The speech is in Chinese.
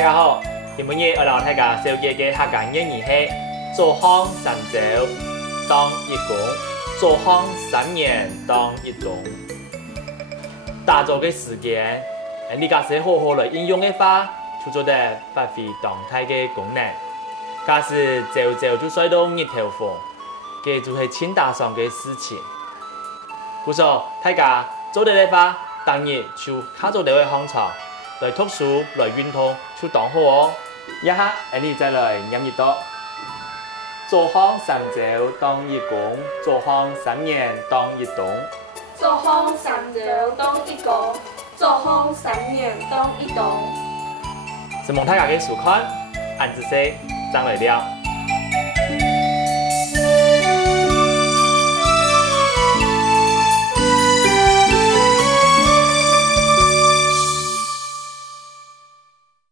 大家好，今日我来大家小姐嘅客家谚语是：做行3周當一工，做行3年當一冬。打造嘅時間，你假使好好來應用嘅話，就做得發揮動態嘅功能。假使朝朝就曬到日頭風，嘅就係輕打上嘅事情。故說大家做得嘅話，當日就卡做到嘅行場。來讀書、來運動就當好哦。一下，你再來念一讀：做行3周當一工，做行3年當一冬。做行3周當一工，做行3年當一冬。希望大家嘅收看，按子說，張來了。